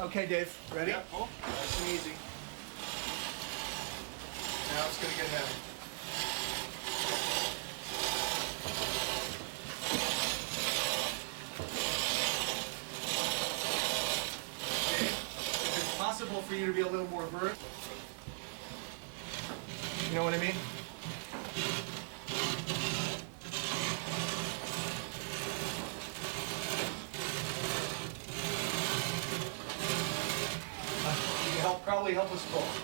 Okay, Dave, ready? Yeah, cool. Nice and easy. Now it's gonna get heavy. Okay, if it's possible for you to be a little more vertical. You know what I mean? Probably help us both.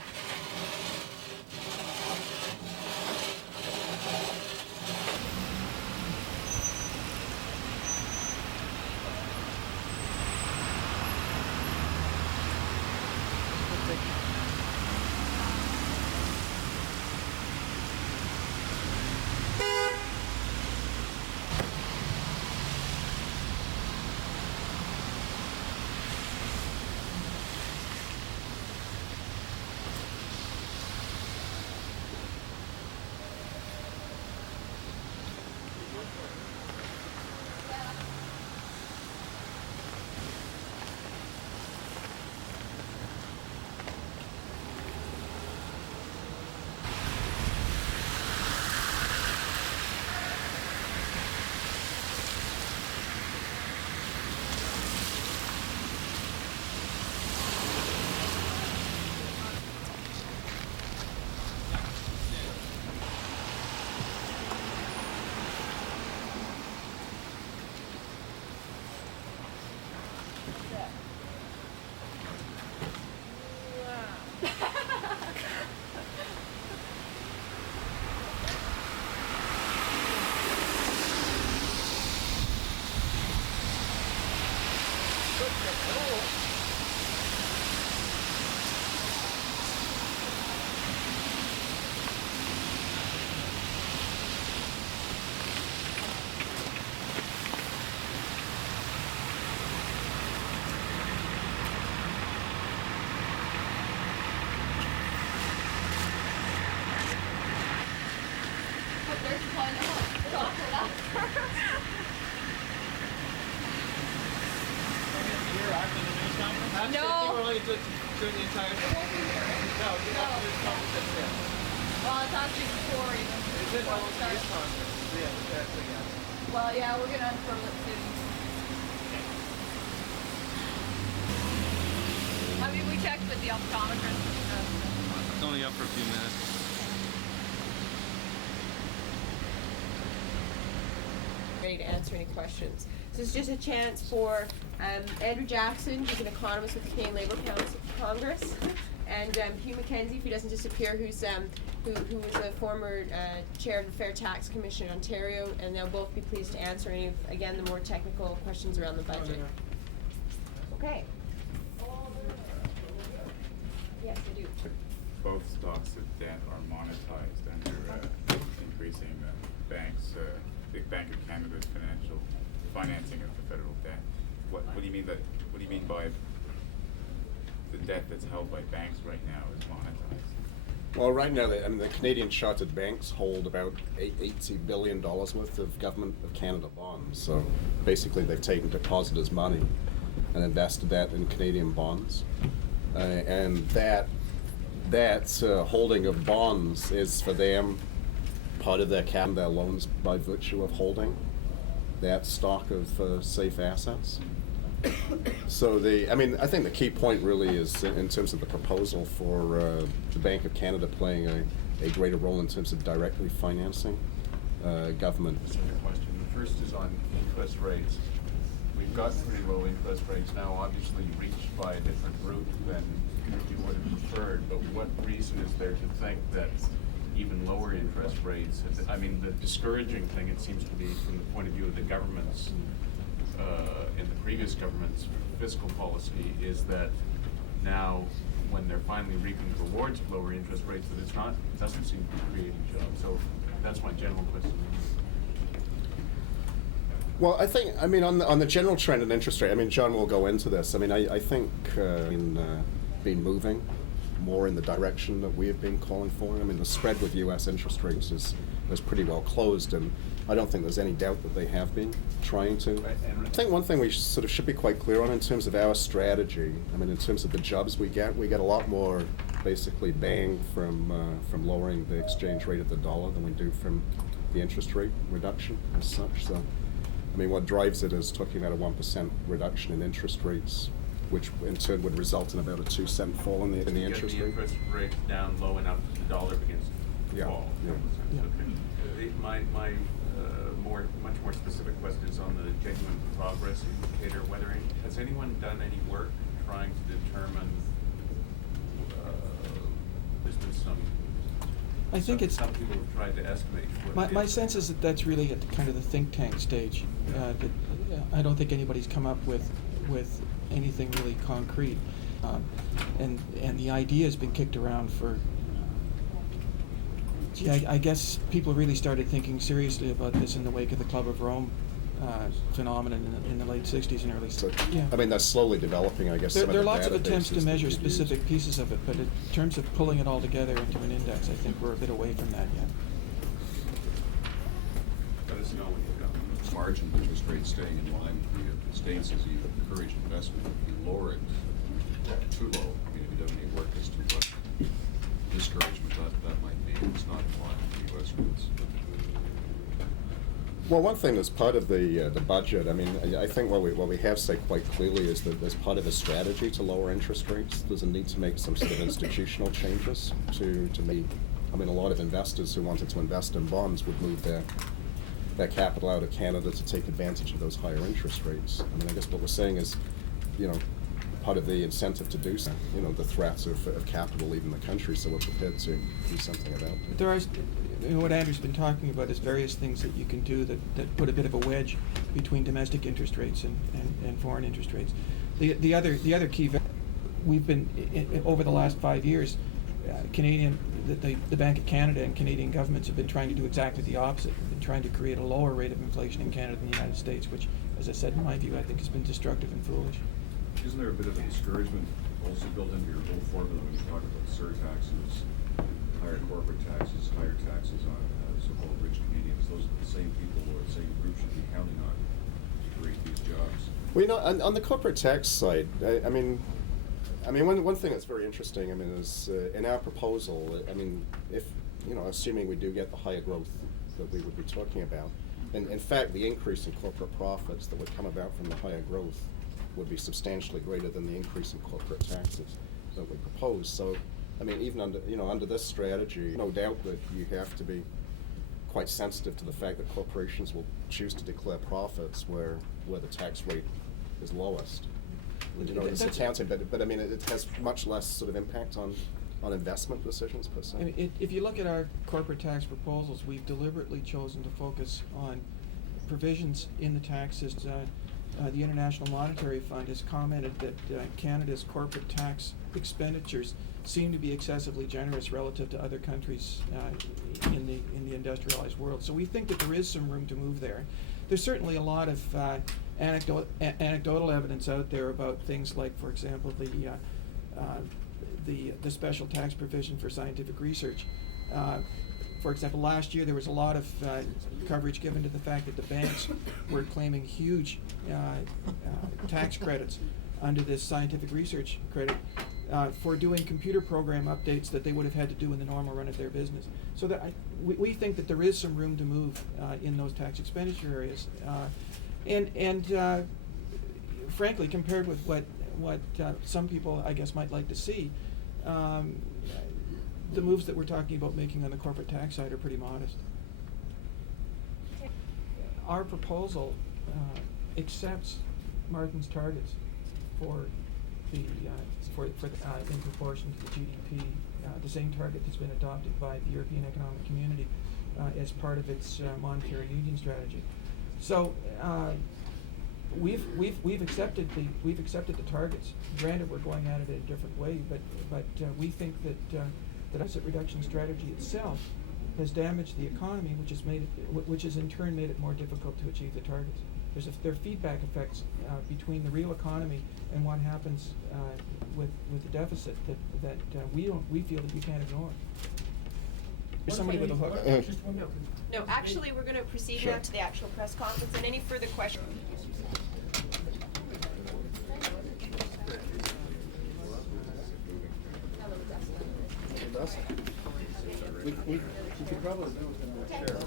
During the entire thing? No, you're not going to conference at 10. Well, it's actually before even. Is it? Oh, okay, it's conference. Yeah, that's the guy. Well, yeah, we're going to unfurl it soon. I mean, we checked with the optometrist. It's only up for a few minutes. Ready to answer any questions. This is just a chance for Andrew Jackson, who's an economist with the Canadian Labour Congress, and Hugh McKenzie, if he doesn't disappear, who was a former chair of the Fair Tax Commission in Ontario, and they'll both be pleased to answer any of, again, the more technical questions around the budget. Okay. Yes, I do. Both stocks of debt are monetized under increasing banks, the Bank of Canada's financing of the federal debt. What do you mean that? What do you mean by the debt that's held by banks right now is monetized? Well, right now, the Canadian chartered banks hold about $80 billion worth of Government of Canada bonds. So basically, they've taken depositors' money and invested that in Canadian bonds, and that holding of bonds is for them part of their cap, their loans by virtue of holding that stock of safe assets. So I think the key point really is in terms of the proposal for the Bank of Canada playing a greater role in terms of directly financing government. Second question. The first is on interest rates. We've got pretty low interest rates now, obviously reached by a different route than you would have preferred, but what reason is there to think that even lower interest rates, I mean, the discouraging thing, it seems to be, from the point of view of the government's, in the previous government's fiscal policy, is that now, when they're finally reaping the rewards of lower interest rates, that it doesn't seem to be creating jobs. So that's my general question. Well, I think, on the general trend in interest rate, John will go into this. I think been moving more in the direction that we have been calling for. I mean, the spread with U.S. interest rates is pretty well closed, and I don't think there's any doubt that they have been trying to. Right, and- I think one thing we sort of should be quite clear on in terms of our strategy, I mean, in terms of the jobs we get a lot more basically bang from lowering the exchange rate of the dollar than we do from the interest rate reduction as such. So, I mean, what drives it is talking about a 1% reduction in interest rates, which in turn would result in about a 2-cent fall in the Get interest the rate. interest rate down low enough that the dollar begins to Yeah, fall. yeah. Okay. My much more specific question is on the genuine progress indicator weathering. Has anyone done any work trying to determine, there's been some people have tried to estimate what My sense is that that's really at kind of the think tank stage. I don't think anybody's come up with anything really concrete. And the idea has been kicked around for, I guess people really started thinking seriously about this in the wake of the Club of Rome phenomenon in the late 60s and early So, 70s. Yeah. I mean, that's slowly developing, I guess. There some of are the lots of attempts to databases that measure we've used. specific pieces of it, but in terms of pulling it all together into an index, I think we're a bit away from that yet. Let us know when you've got it. Margin interest rate staying in line with the States as you encourage investment. If you lower it too low, I mean, if you don't need work, it's too much discouragement. That might be, it's not in line with the U.S. goods. Well, one thing that's part of the budget, I mean, I think what we have said quite clearly is that as part of a strategy to lower interest rates, there's a need to make some sort of institutional changes to meet. I mean, a lot of investors who wanted to invest in bonds would move their capital out of Canada to take advantage of those higher interest rates. I mean, I guess what we're saying is, you know, part of the incentive to do so, you know, the threats of capital leaving the country, so we're prepared to do something about it. There are, what Andrew's been talking about is various things that you can do that put a bit of a wedge between domestic interest rates and foreign interest rates. The other key, we've been, over the last 5 years, the Bank of Canada and Canadian governments have been trying to do exactly the opposite. They've been trying to create a lower rate of inflation in Canada than the United States, which, as I said, in my view, I think has been destructive and foolish. Isn't there a bit of a discouragement also built into your whole formula when you talk about surtaxes, higher corporate taxes, higher taxes on so-called rich Canadians? Those are the same people or the same group should be counting on to create these jobs. Well, you know, on the corporate tax side, I mean, one thing that's very interesting, I mean, is in our proposal, I mean, if, you know, assuming we do get the higher growth that we would be talking about, and in fact, the increase in corporate profits that would come about from the higher growth would be substantially greater than the increase in corporate taxes that we propose. So, I mean, even under this strategy, no doubt that you have to be quite sensitive to the fact that corporations will choose to declare profits where the tax rate is lowest. You know, it's accounting, but I mean, it has much less sort of impact on investment decisions per se. I mean, if you look at our corporate tax proposals, we've deliberately chosen to focus on provisions in the taxes. The International Monetary Fund has commented that Canada's corporate tax expenditures seem to be excessively generous relative to other countries in the industrialized world. So we think that there is some room to move there. There's certainly a lot of anecdotal evidence out there about things like, for example, the special tax provision for scientific research. For example, last year there was a lot of coverage given to the fact that the banks were claiming huge tax credits under this scientific research credit for doing computer program updates that they would have had to do in the normal run of their business. So that we think that there is some room to move in those tax expenditure areas, and frankly, compared with what some people, I guess, might like to see, the moves that we're talking about making on the corporate tax side are pretty modest. Our proposal accepts Martin's targets for the in proportion to the GDP, the same target that's been adopted by the European Economic Community as part of its monetary union strategy. So we've accepted the targets. Granted, we're going at it a different way, but we think that the deficit reduction strategy itself has damaged the economy, which has in turn made it more difficult to achieve the targets. There are feedback effects between the real economy and what happens with the deficit that we feel that we can't ignore. There's somebody with a hook. No, actually, we're going to proceed now to the actual press conference, and any further questions. We could probably share.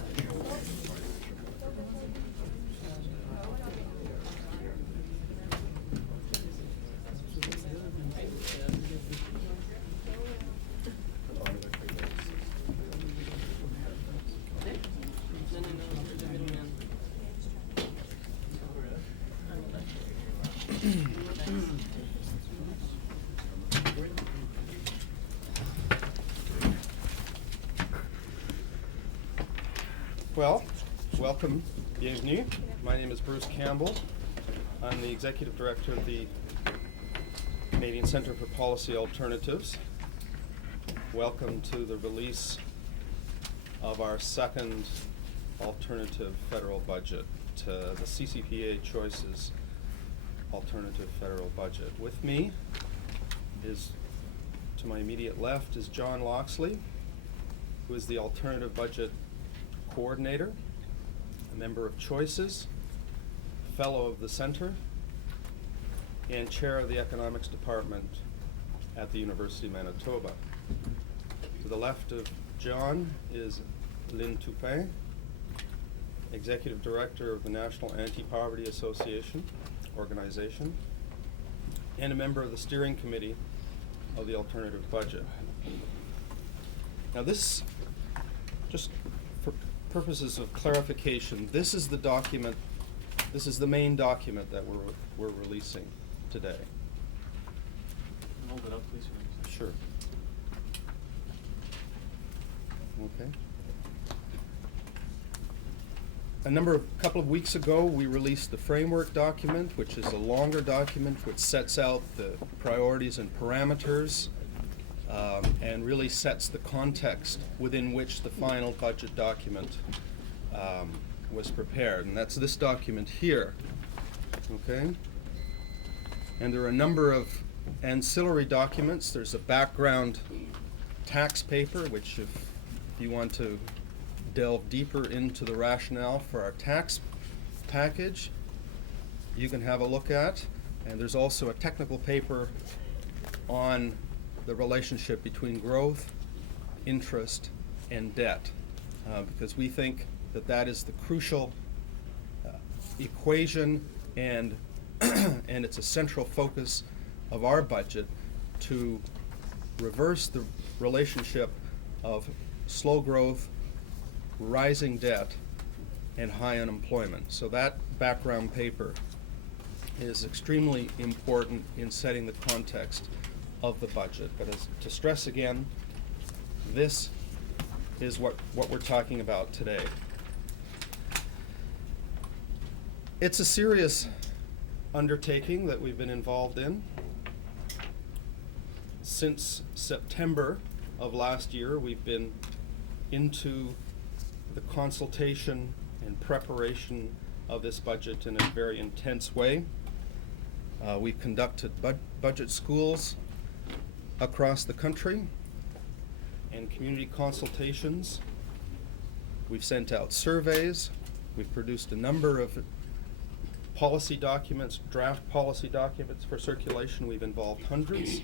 Well, welcome, bienvenue. My name is Bruce Campbell. I'm the Executive Director of the Canadian Centre for Policy Alternatives. Welcome to the release of our second alternative federal budget, the CCPA Choices Alternative Federal Budget. With me is, to my immediate left, is John Loxley, who is the Alternative Budget Coordinator, a member of Choices, Fellow of the Centre, and Chair of the Economics Department at the University of Manitoba. To the left of John is Lynn Toupin, Executive Director of the National Anti-Poverty Association organization, and a member of the Steering Committee of the Alternative Budget. Now this, just for purposes of clarification, this is the document, this is the main document that we're releasing today. Hold it up, please. Sure. Okay. A couple of weeks ago, we released the framework document, which is a longer document which sets out the priorities and parameters and really sets the context within which the final budget document was prepared. And that's this document here. Okay? And there are a number of ancillary documents. There's a background tax paper, which if you want to delve deeper into the rationale for our tax package, you can have a look at. And there's also a technical paper on the relationship between growth, interest, and debt, because we think that that is the crucial equation, and and it's a central focus of our budget to reverse the relationship of slow growth, rising debt, and high unemployment. So that background paper is extremely important in setting the context of the budget. But to stress again, this is what we're talking about today. It's a serious undertaking that we've been involved in. Since September of last year, we've been into the consultation and preparation of this budget in a very intense way. We've conducted budget schools across the country and community consultations. We've sent out surveys. We've produced a number of policy documents, draft policy documents for circulation. We've involved hundreds,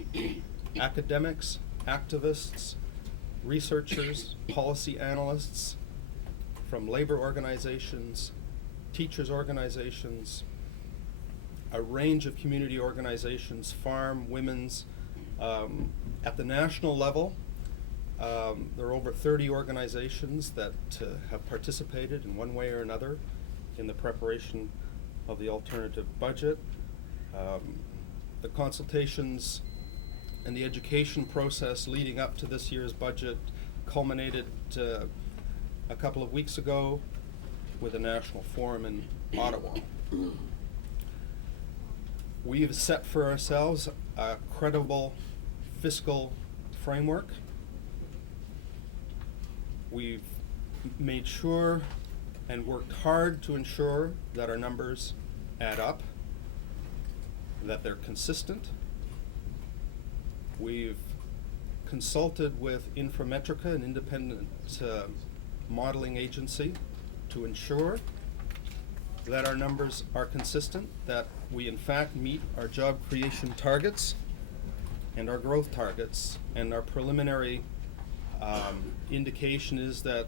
academics, activists, researchers, policy analysts from labor organizations, teachers organizations, a range of community organizations, farm, women's. At the national level, there are over 30 organizations that have participated in one way or another in the preparation of the alternative budget. The consultations and the education process leading up to this year's budget culminated a couple of weeks ago with a national forum in Ottawa. We've set for ourselves a credible fiscal framework. We've made sure and worked hard to ensure that our numbers add up, that they're consistent. We've consulted with Inframetrica, an independent modeling agency, to ensure that our numbers are consistent, that we in fact meet our job creation targets and our growth targets, and our preliminary indication is that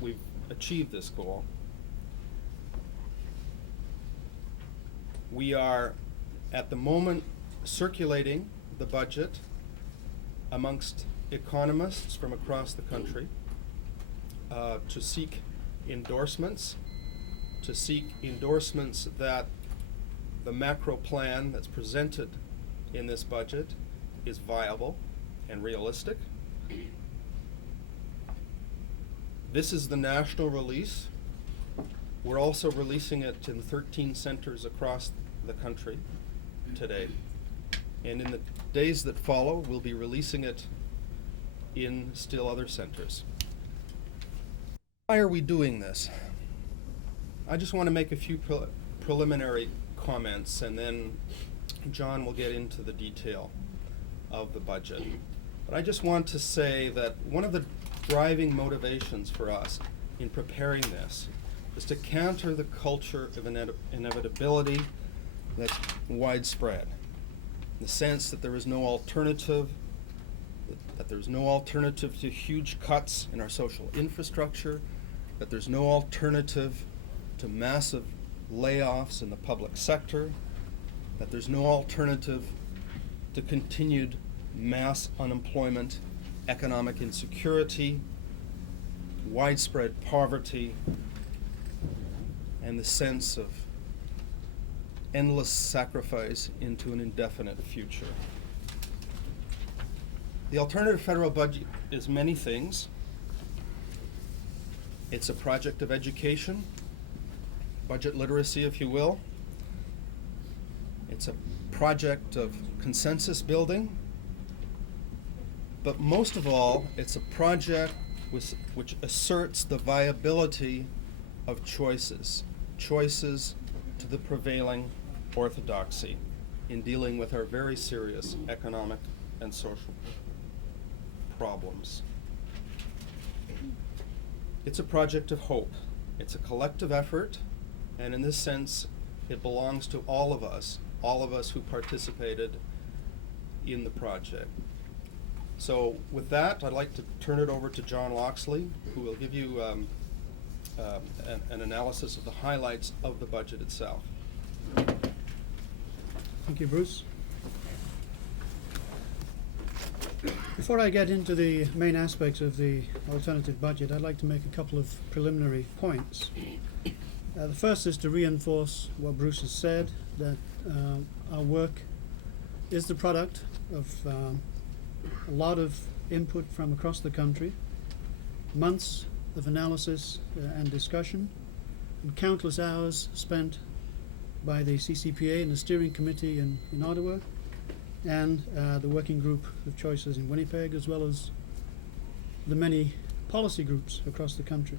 we've achieved this goal. We are at the moment circulating the budget amongst economists from across the country to seek endorsements that the macro plan that's presented in this budget is viable and realistic. This is the national release. We're also releasing it in 13 centers across the country today. And in the days that follow, we'll be releasing it in still other centers. Why are we doing this? I just want to make a few preliminary comments, and then John will get into the detail of the budget. But I just want to say that one of the driving motivations for us in preparing this is to counter the culture of inevitability that's widespread. The sense that there is no alternative, that there's no alternative to huge cuts in our social infrastructure, that there's no alternative to massive layoffs in the public sector, that there's no alternative to continued mass unemployment, economic insecurity, widespread poverty, and the sense of endless sacrifice into an indefinite future. The alternative federal budget is many things. It's a project of education, budget literacy, if you will. It's a project of consensus building. But most of all, it's a project which asserts the viability of choices to the prevailing orthodoxy in dealing with our very serious economic and social problems. It's a project of hope. It's a collective effort, and in this sense, it belongs to all of us who participated in the project. So with that, I'd like to turn it over to John Loxley, who will give you an analysis of the highlights of the budget itself. Thank you, Bruce. Before I get into the main aspects of the alternative budget, I'd like to make a couple of preliminary points. The first is to reinforce what Bruce has said, that our work is the product of a lot of input from across the country, months of analysis and discussion, and countless hours spent by the CCPA and the steering committee in Ottawa, and the working group of choices in Winnipeg, as well as the many policy groups across the country.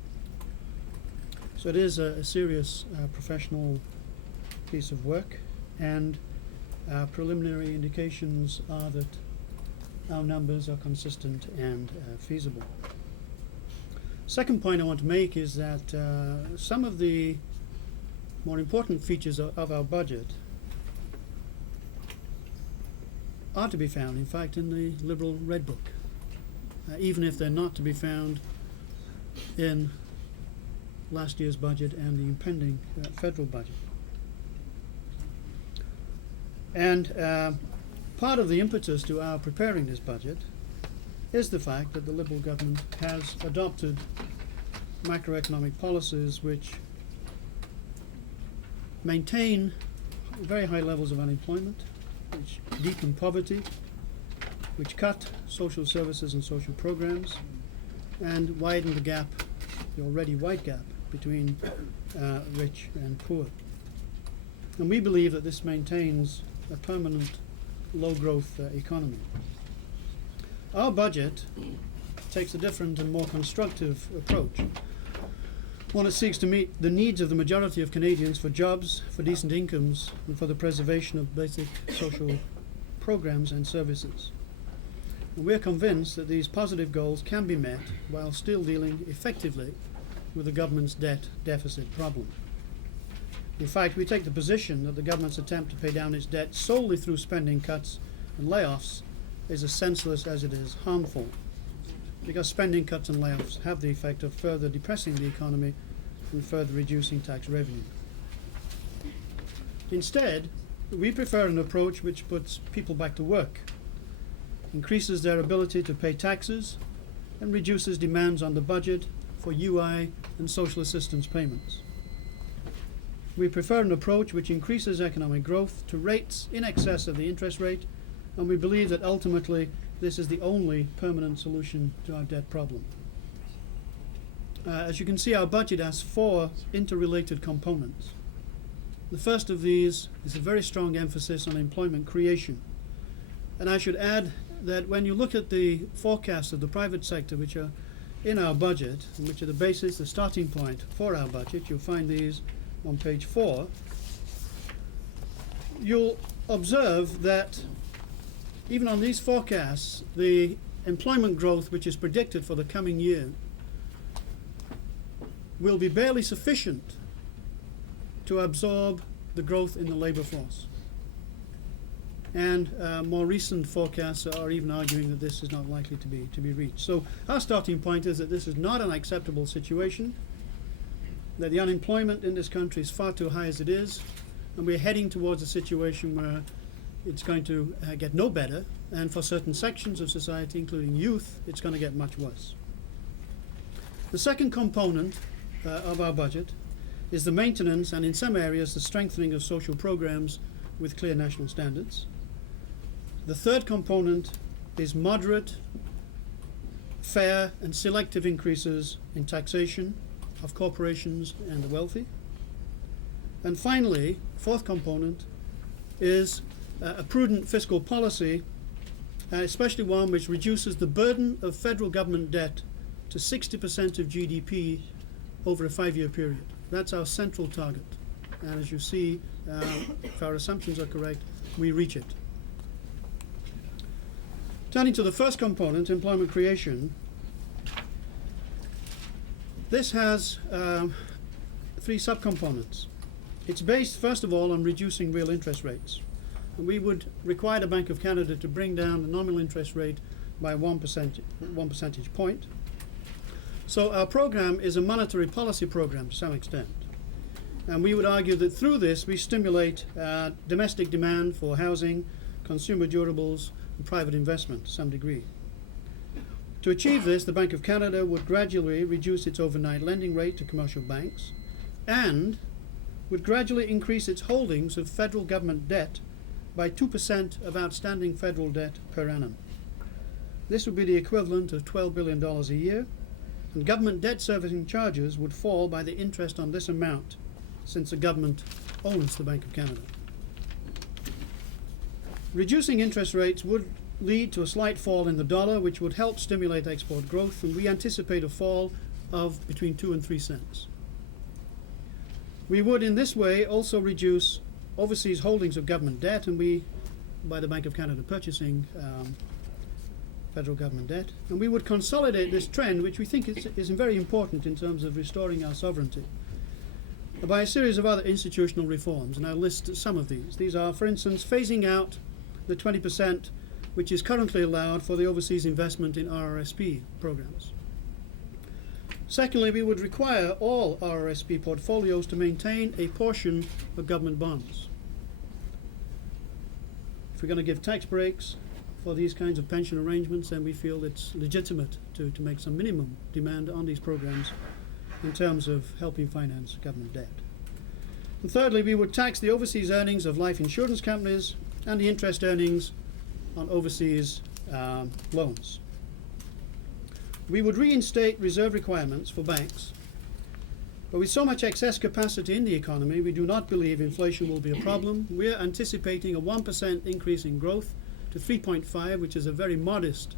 So it is a serious professional piece of work, and preliminary indications are that our numbers are consistent and feasible. Second point I want to make is that some of the more important features of our budget are to be found, in fact, in the Liberal Red Book, even if they're not to be found in last year's budget and the impending federal budget. And part of the impetus to our preparing this budget is the fact that the Liberal government has adopted macroeconomic policies which maintain very high levels of unemployment, which deepen poverty, which cut social services and social programs, and widen the gap, the already wide gap, between rich and poor. And we believe that this maintains a permanent low-growth economy. Our budget takes a different and more constructive approach. One that seeks to meet the needs of the majority of Canadians for jobs, for decent incomes, and for the preservation of basic social programs and services. And we're convinced that these positive goals can be met while still dealing effectively with the government's debt deficit problem. In fact, we take the position that the government's attempt to pay down its debt solely through spending cuts and layoffs is as senseless as it is harmful, because spending cuts and layoffs have the effect of further depressing the economy and further reducing tax revenue. Instead, we prefer an approach which puts people back to work, increases their ability to pay taxes, and reduces demands on the budget for UI and social assistance payments. We prefer an approach which increases economic growth to rates in excess of the interest rate, and we believe that ultimately this is the only permanent solution to our debt problem. As you can see, our budget has 4 interrelated components. The first of these is a very strong emphasis on employment creation. And I should add that when you look at the forecasts of the private sector, which are in our budget, and which are the basis, the starting point for our budget, you'll find these on page 4, you'll observe that even on these forecasts, the employment growth which is predicted for the coming year will be barely sufficient to absorb the growth in the labour force. And more recent forecasts are even arguing that this is not likely to be reached. So our starting point is that this is not an acceptable situation, that the unemployment in this country is far too high as it is, and we're heading towards a situation where it's going to get no better, and for certain sections of society, including youth, it's going to get much worse. The second component of our budget is the maintenance and, in some areas, the strengthening of social programs with clear national standards. The third component is moderate, fair, and selective increases in taxation of corporations and the wealthy. And finally, fourth component is a prudent fiscal policy, especially one which reduces the burden of federal government debt to 60% of GDP over a 5-year period. That's our central target. And as you see, if our assumptions are correct, we reach it. Turning to the first component, employment creation, this has 3 subcomponents. It's based, first of all, on reducing real interest rates. And we would require the Bank of Canada to bring down the nominal interest rate by 1 percentage point. So our program is a monetary policy program to some extent. And we would argue that through this we stimulate domestic demand for housing, consumer durables, and private investment to some degree. To achieve this, the Bank of Canada would gradually reduce its overnight lending rate to commercial banks and would gradually increase its holdings of federal government debt by 2% of outstanding federal debt per annum. This would be the equivalent of $12 billion a year, and government debt servicing charges would fall by the interest on this amount, since the government owns the Bank of Canada. Reducing interest rates would lead to a slight fall in the dollar, which would help stimulate export growth, and we anticipate a fall of between 2 and 3 cents. We would in this way also reduce overseas holdings of government debt, and we, by the Bank of Canada purchasing federal government debt, and we would consolidate this trend, which we think is very important in terms of restoring our sovereignty, by a series of other institutional reforms, and I'll list some of these. These are, for instance, phasing out the 20% which is currently allowed for the overseas investment in RRSP programs. Secondly, we would require all RRSP portfolios to maintain a portion of government bonds. If we're going to give tax breaks for these kinds of pension arrangements, then we feel it's legitimate to make some minimum demand on these programs in terms of helping finance government debt. And thirdly, we would tax the overseas earnings of life insurance companies and the interest earnings on overseas loans. We would reinstate reserve requirements for banks, but with so much excess capacity in the economy, we do not believe inflation will be a problem. We are anticipating a 1% increase in growth to 3.5, which is a very modest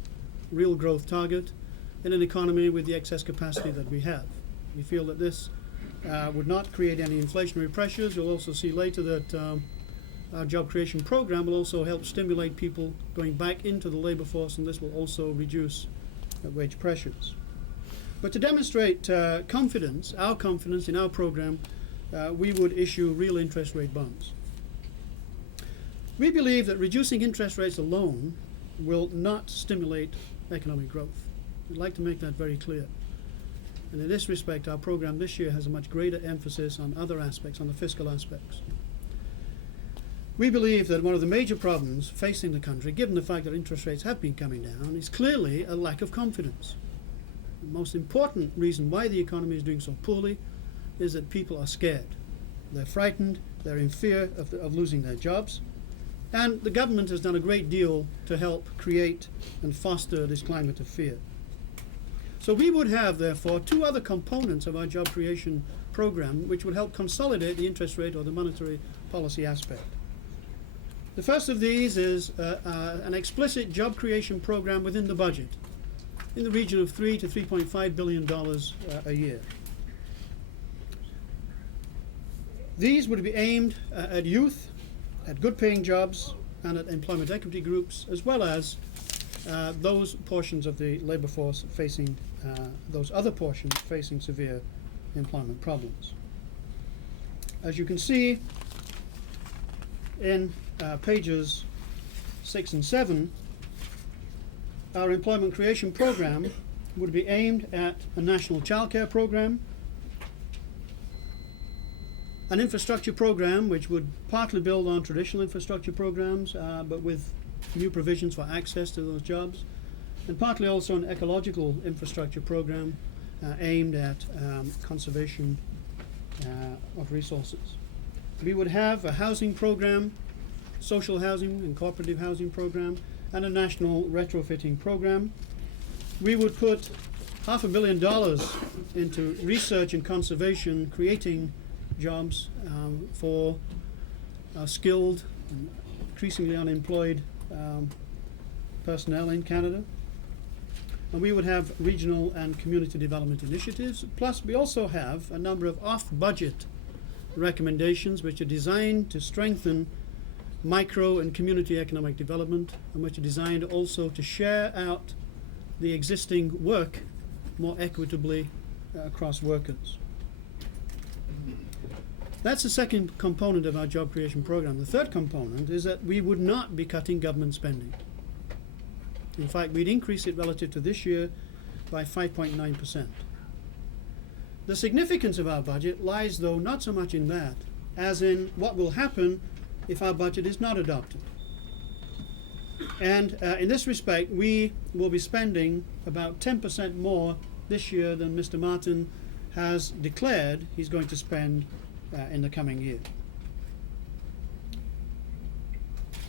real growth target, in an economy with the excess capacity that we have. We feel that this would not create any inflationary pressures. You'll also see later that our job creation program will also help stimulate people going back into the labour force, and this will also reduce wage pressures. But to demonstrate confidence, our confidence in our program, we would issue real interest rate bonds. We believe that reducing interest rates alone will not stimulate economic growth. We'd like to make that very clear. And in this respect, our program this year has a much greater emphasis on other aspects, on the fiscal aspects. We believe that one of the major problems facing the country, given the fact that interest rates have been coming down, is clearly a lack of confidence. The most important reason why the economy is doing so poorly is that people are scared. They're frightened, they're in fear of losing their jobs, and the government has done a great deal to help create and foster this climate of fear. So we would have, therefore, two other components of our job creation program which would help consolidate the interest rate or the monetary policy aspect. The first of these is an explicit job creation program within the budget in the region of $3 to $3.5 billion a year. These would be aimed at youth, at good paying jobs, and at employment equity groups, as well as those portions of the labour force facing, those other portions facing severe employment problems. As you can see in pages 6 and 7, our employment creation program would be aimed at a national childcare program, an infrastructure program which would partly build on traditional infrastructure programs, but with new provisions for access to those jobs, and partly also an ecological infrastructure program aimed at conservation of resources. We would have a housing program, social housing and cooperative housing program, and a national retrofitting program. We would put $500 million into research and conservation, creating jobs for skilled and increasingly unemployed personnel in Canada. And we would have regional and community development initiatives. Plus, we also have a number of off-budget recommendations which are designed to strengthen micro and community economic development, and which are designed also to share out the existing work more equitably across workers. That's the second component of our job creation program. The third component is that we would not be cutting government spending. In fact, we'd increase it relative to this year by 5.9%. The significance of our budget lies, though, not so much in that, as in what will happen if our budget is not adopted. And in this respect, we will be spending about 10% more this year than Mr. Martin has declared he's going to spend in the coming year.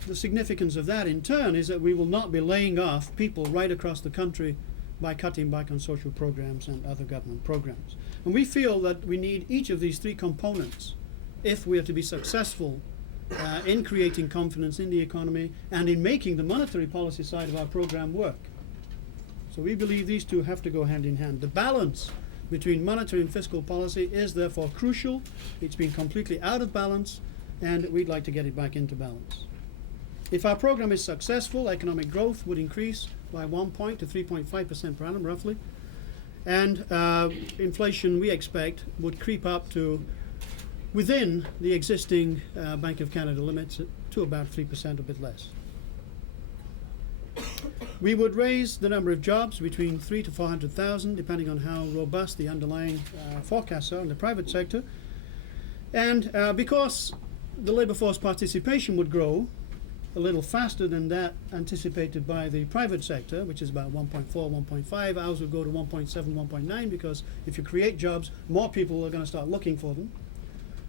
The significance of that, in turn, is that we will not be laying off people right across the country by cutting back on social programs and other government programs. And we feel that we need each of these three components if we are to be successful in creating confidence in the economy and in making the monetary policy side of our program work. So we believe these two have to go hand in hand. The balance between monetary and fiscal policy is therefore crucial. It's been completely out of balance, and we'd like to get it back into balance. If our program is successful, economic growth would increase by 1 point to 3.5% per annum, roughly. And inflation, we expect, would creep up to within the existing Bank of Canada limits to about 3%, a bit less. We would raise the number of jobs between 300,000 to 400,000, depending on how robust the underlying forecasts are in the private sector. And because the labour force participation would grow a little faster than that anticipated by the private sector, which is about 1.4, 1.5, ours would go to 1.7, 1.9, because if you create jobs, more people are going to start looking for them.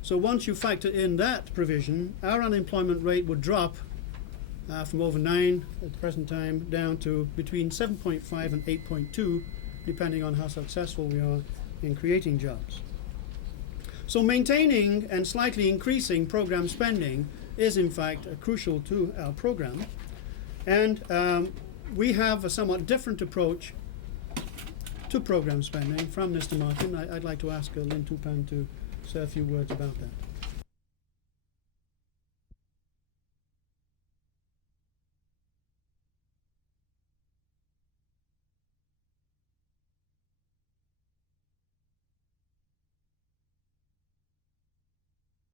So once you factor in that provision, our unemployment rate would drop from over 9 at the present time down to between 7.5 and 8.2, depending on how successful we are in creating jobs. So maintaining and slightly increasing program spending is in fact crucial to our program. And we have a somewhat different approach to program spending from Mr. Martin. I'd like to ask Lynn Toupin to say a few words about that.